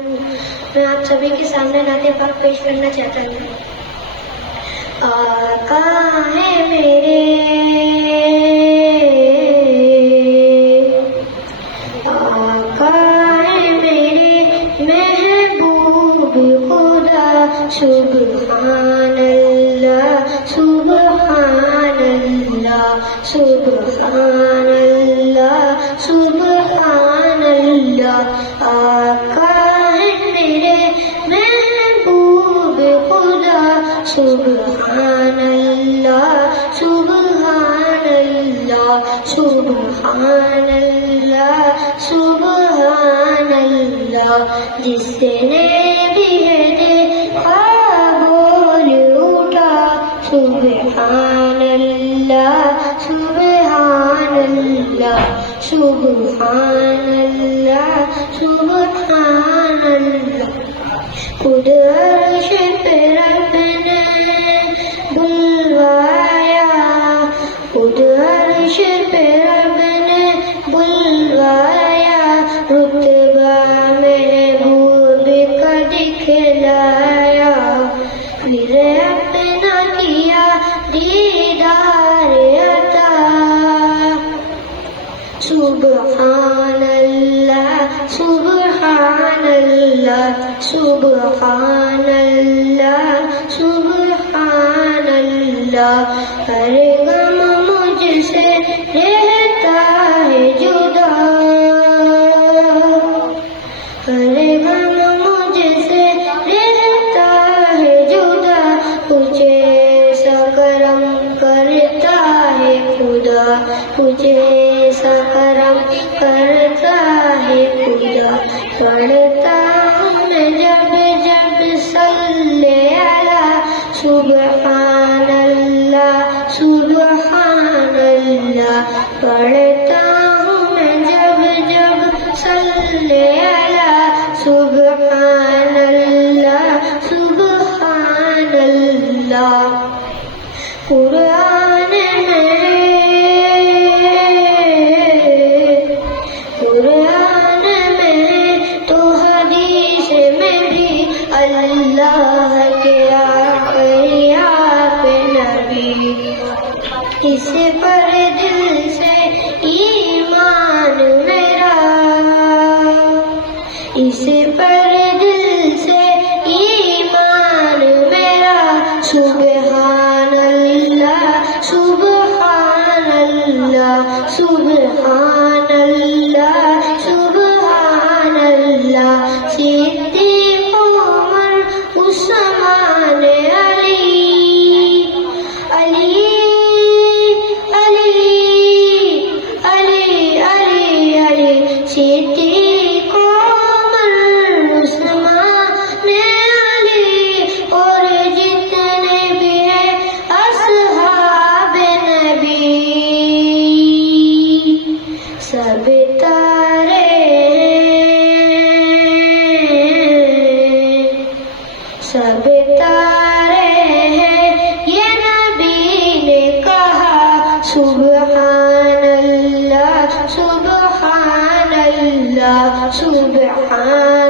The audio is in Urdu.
میں آپ سبھی کے سامنے نعت پاک پیش کرنا چاہتا ہوں۔ آقا ہے میرے، آقا ہے میرے محبوب خدا، سبحان اللہ سبحان اللہ سبحان اللہ سبحان اللہ۔ آقا سبحان اللہ سبحان اللہ سبحان اللہ سبحان اللہ۔ جس نے بھی دیکھا بول اٹھا سبحان اللہ سبحان اللہ سبحان اللہ سبحان اللہ۔ خود عرش پہ رب نے بلوایا، خود عرش پہ رب نے بلوایا، رتبہ محبوب کا دکھلایا، پھر اپنا کیا دیدار عطا۔ سبحان اللہ سبحان اللہ سبحان اللہ سبحان اللہ۔ ہر غم مجھ سے رہتا ہے جدا، ہر غم مجھ سے رہتا ہے جدا، کچھ ایسا کرم کرتا ہے خدا، کچھ ایسا کرم کرتا ہے خدا۔ پڑھتا ہوں جب جب صلی علی سبحان اللہ سبحان اللہ۔ پڑھتا ہوں جب جب صلی علی سبحان اللہ سبحان اللہ۔ قرآن میں تو حدیث میں بھی اللہ کے آخری آپ نبی، اس پر دل سے ایمان میرا، اس پر دل سے ایمان میرا۔ سبحان اللہ سبحان اللہ سبحان اللہ سبحان اللہ۔ صدیق عمر عثمان علی، علی علی علی علی علی۔ صدیق عمر عثمان علی اور جتنے بھی ہیں اصحاب نبی، سب تارے سب تارے ہیں، یہ نبی نے کہا سبحان اللہ سبحان اللہ سبحان